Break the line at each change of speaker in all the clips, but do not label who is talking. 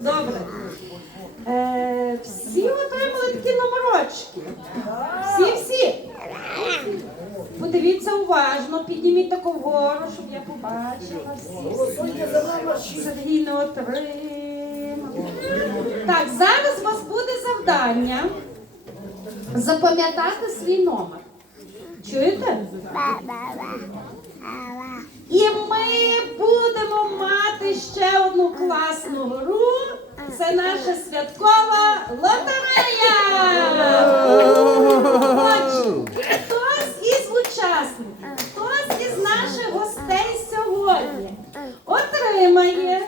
Добре. Е, всі отримали такі номерочки. Всі-всі. Подивіться уважно, підніміть таку вгору, щоб я побачила всі. Сергій не отримав. Так, зараз у вас буде завдання запам'ятати свій номер. Чуєте? І ми будемо мати ще одну класну гру. Це наша святкова лотерея. Хтось із учасників, хтось із наших гостей сьогодні отримає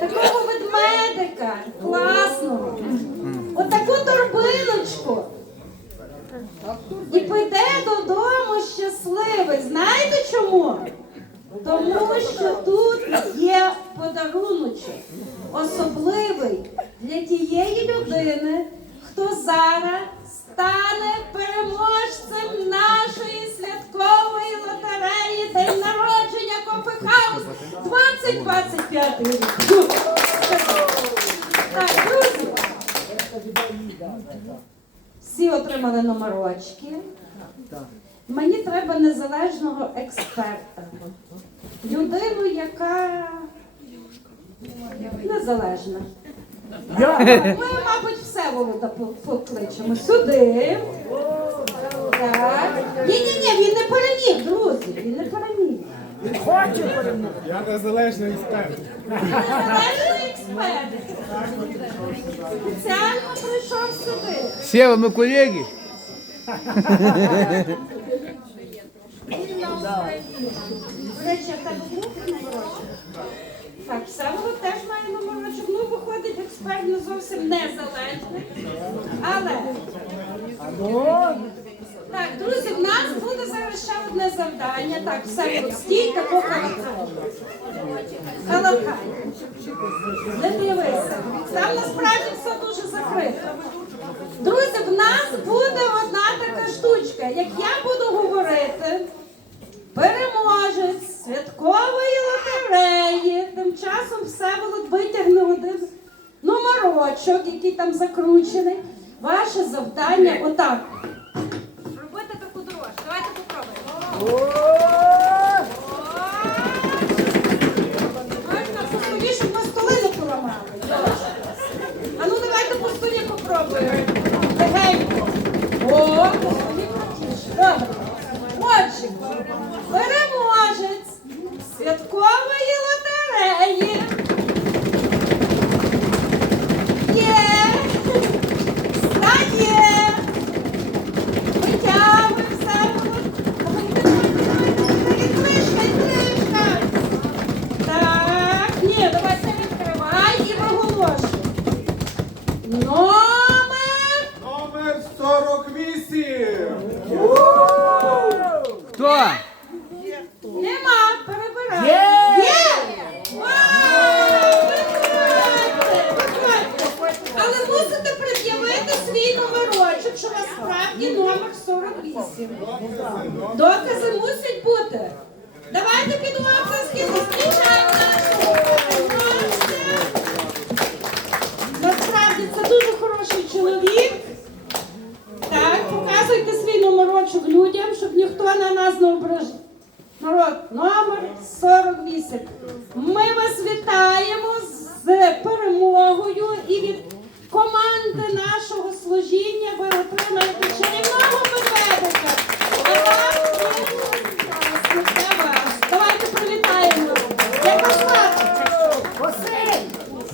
такого ведмедика класного, Тому що тут є подаруночок особливий для тієї людини, хто зараз стане переможцем нашої святкової лотереї День народження Кофехаус 2025 рік. Так, друзі. Всі отримали номерочки. Мені треба незалежного експерта. Людину, яка незалежна. Ми, мабуть, все Волода покличемо. Сюди. Так. Ні-ні-ні, він не переміг, друзі. Він не переміг.
Я незалежний експерт.
Незалежний експерт. Спеціально прийшов сюди.
Сева, мы коллеги.
До речі, в тебе? Так, Всеволод теж має номерочок. Ну, виходить, експерт не зовсім незалежний. Але. Так, друзі, в нас буде зараз ще одне завдання. Так, Всеволод, стій, тако калакай. Калакай. Не дивися. Там насправді все дуже закрито. Друзі, в нас буде одна така штучка. Як я буду говорити, переможець святкової лотереї. Тим часом Витягне один номерочок, який там закручений. Ваше завдання отак. Робити таку дорожку. Давайте попробуємо. Можна по столі, щоб ми столи не поламали. А ну давайте по столі попробуємо. Легенько. О, по столі крутіше. Добре. Отже, переможець святкової лотереї. Є. Стає. Витягуємося. Кришка, кришка. Так, ні, давайте відкривай і проголошуй. Номер
Номер 48.
Кто?
нема, перебирай. Є! Вау! Виходьте, виходьте. Мусите пред'явити свій номерочок, що насправді номер 48. Докази мусять бути. Давайте під оплески зустрічаємо. Насправді це дуже хороший чоловік. Так, показуйте свій номерочок людям, щоб ніхто на нас не ображав. Народ, номер 48. Ми вас вітаємо з перемогою і від команди нашого служіння ви отримаєте чарівного медведика. А вам для вас. Давайте привітаємо. Як вас звати?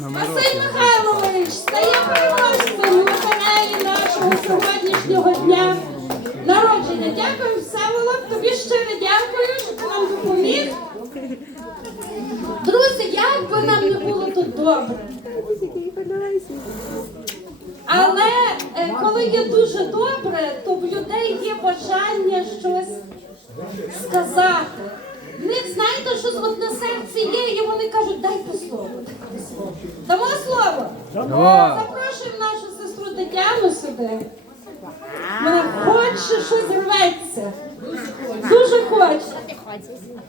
Василь Михайлович стає переможцем лотереї нашого сьогоднішнього дня народження. Дякую, Всеволод, тобі щиро дякую, що ти нам допоміг. Друзі, як би нам не було тут добре. Але е, коли є дуже добре, то в людей є бажання щось сказати. В них знаєте, що от на серці є, і вони кажуть, дайте слово. Дамо слово. Запрошуємо нашу сестру Тетяну сюди. Вона хоче щось рветься. Дуже хоче.
А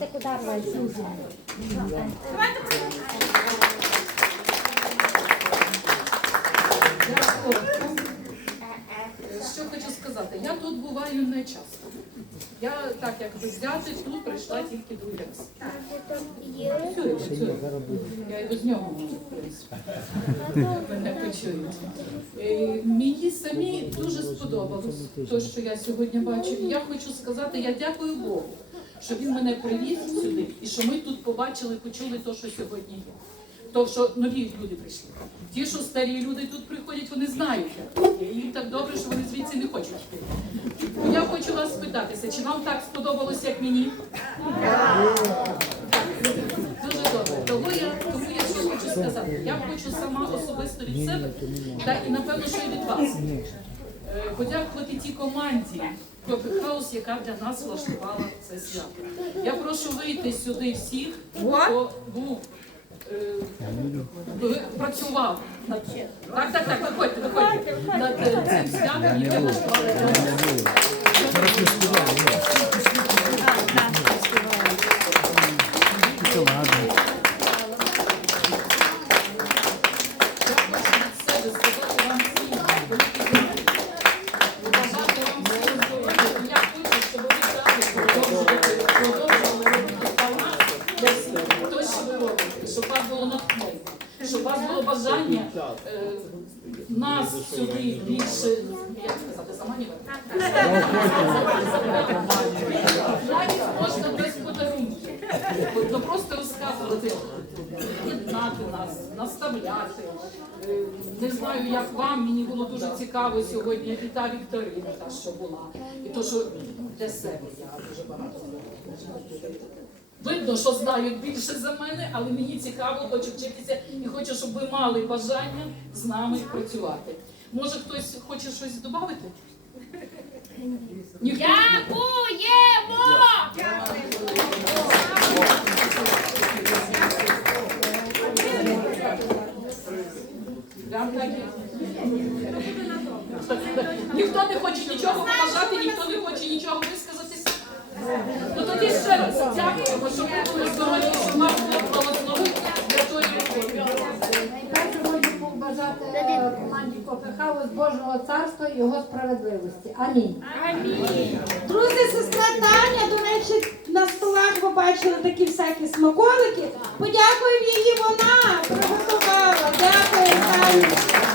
Що хочу сказати, я тут буваю не часто. Я так як взяти тут прийшла тільки другий раз. Чую, чую. Я і без нього можу. Мене почують. Е, Мені самі дуже сподобалось те, що я сьогодні бачу. Я хочу сказати, я дякую Богу, що він мене привіз сюди і що ми тут побачили, почули те, що сьогодні є. То, що нові люди прийшли. Ті, що старі люди тут приходять, вони знають. як є. Їм так добре, що вони звідси не хочуть йти. Я хочу вас спитатися, чи вам так сподобалось, як мені? Дуже добре. Тому я, тому я що хочу сказати. Я хочу сама особисто від себе, та і напевно, що і від вас. Е, Подякувати тій команді Хаус, яка для нас влаштувала це свято. Я прошу вийти сюди всіх, хто був. Е, ви- Працював. Над так, так, так, виходьте, виходьте. Над е, цим святом, яке влаштували для нас. Я хочу від себе сказати вам всім велике дякую. Побажати вам всім здоров'я. І Я хочу, щоб ви далі продовжували, продовжували робити для нас, для всіх, те, що ви робите, щоб у вас було натхнення, щоб у вас було бажання е, нас сюди більше, як сказати, заманювати. Навіть можна без подарунків. От, Ну просто розказувати, єднати нас, наставляти. Е, Не знаю, як вам, мені було дуже цікаво сьогодні і та вікторина, та, що була, і то, що для себе я дуже багато. Видно, що знають більше за мене, але мені цікаво, хочу вчитися і хочу, щоб ви мали бажання з нами працювати. Може, хтось хоче щось додати?
Дякуємо!
Прям так є. Ніхто не хоче нічого побажати, ніхто не хоче нічого висказатися. Ну тоді ще раз дякуємо, щоб ви були здорові, щоб вам було благословення для тої роботи.
Найперше хочу побажати команді Кофехаус Божого царства і його справедливості. Амінь.
Друзі, сестра Таня, до речі, на столах ви бачили такі всякі смаколики. Подякуємо її, вона приготувала. Дякую, Таня.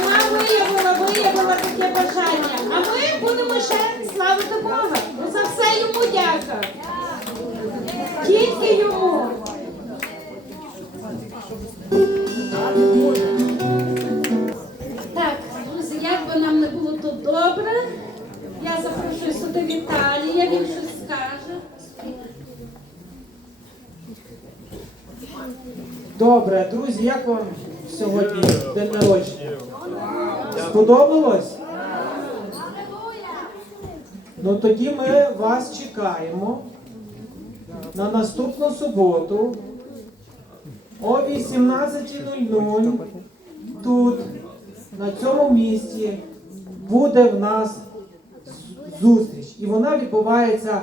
Сама виявила, виявила таке бажання. А ми будемо ще славити Бога. Ну, За все йому дяка. Тільки йому. Так, друзі, як би нам не було тут добре, я запрошую сюди Віталія, він щось скаже.
Добре, друзі, як вам сьогодні день народження? Сподобалось? Ну тоді ми вас чекаємо на наступну суботу о 18.00 тут, на цьому місці, буде в нас зустріч. І вона відбувається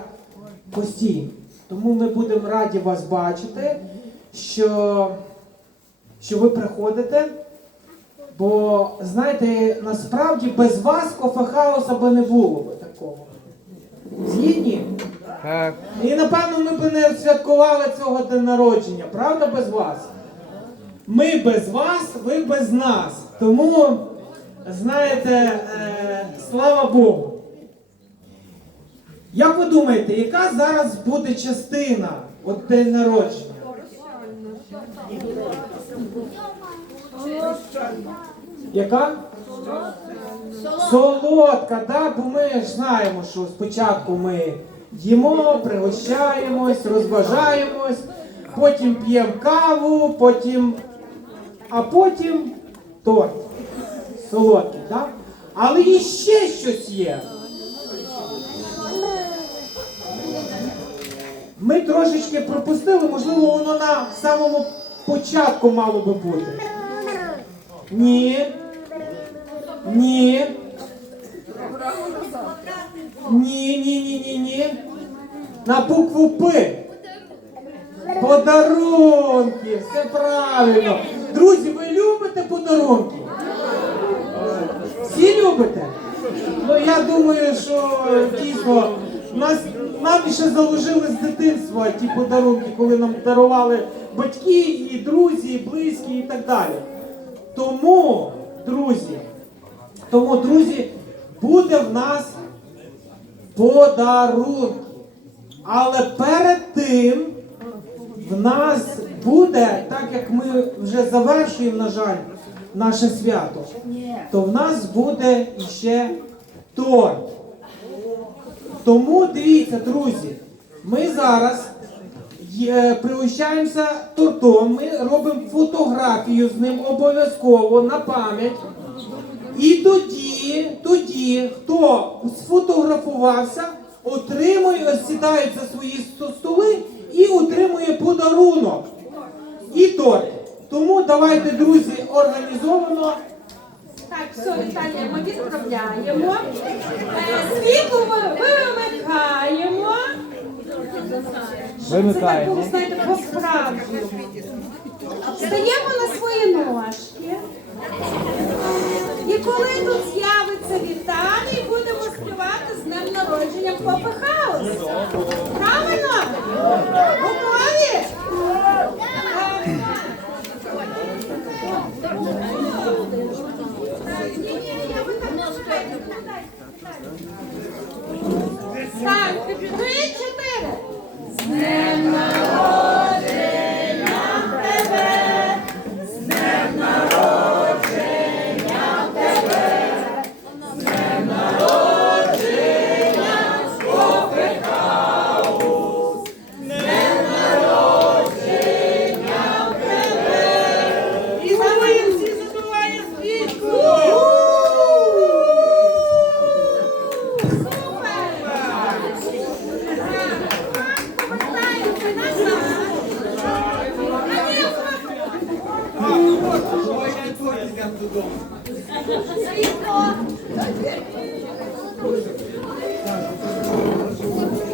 постійно. Тому ми будемо раді вас бачити, що, що ви приходите. Бо, знаєте, насправді без вас кофехауса би не було би такого. Згідні?
Так.
І напевно ми б не святкували цього день народження, правда, без вас? Ми без вас, ви без нас. Тому, знаєте, е, слава Богу. Як ви думаєте, яка зараз буде частина от день народження? Яка? Солодка, да? бо ми знаємо, що спочатку ми їмо, пригощаємось, розважаємось, потім п'ємо каву, потім, а потім торт. Солодкий, так? Але і ще щось є. Ми трошечки пропустили, можливо, воно на самому початку мало би бути. Ні. Ні. Ні, ні, ні, ні, ні. На букву П. Подарунки, все правильно. Друзі, ви любите подарунки? Всі любите? Ну я думаю, що дійсно нас нам ще заложили з дитинства ті подарунки, коли нам дарували батьки, і друзі, і близькі і так далі. Тому, друзі, тому, друзі, буде в нас подарунки. Але перед тим в нас буде, так як ми вже завершуємо, на жаль, наше свято, то в нас буде ще торт. Тому дивіться, друзі, ми зараз пригощаємося тортом, ми робимо фотографію з ним обов'язково на пам'ять. І тоді, тоді, хто сфотографувався, отримує, сідають за свої столи і отримує подарунок. І торт. Тому давайте, друзі, організовано.
Так, все, Віталія, ми відправляємо. Е, Світло ми вимикаємо. Було, знаєте, по-справжньому. Стаємо на свої ножки. І коли тут з'явиться Віталій, будемо співати з днем народження Попи Хаус. Правильно? Готові? Так. Так, три, чотири. З днем народження тебе, з днем народження тебе, з днем народження Попихаус, з днем народження тебе. І задуває всі, задуває свічку.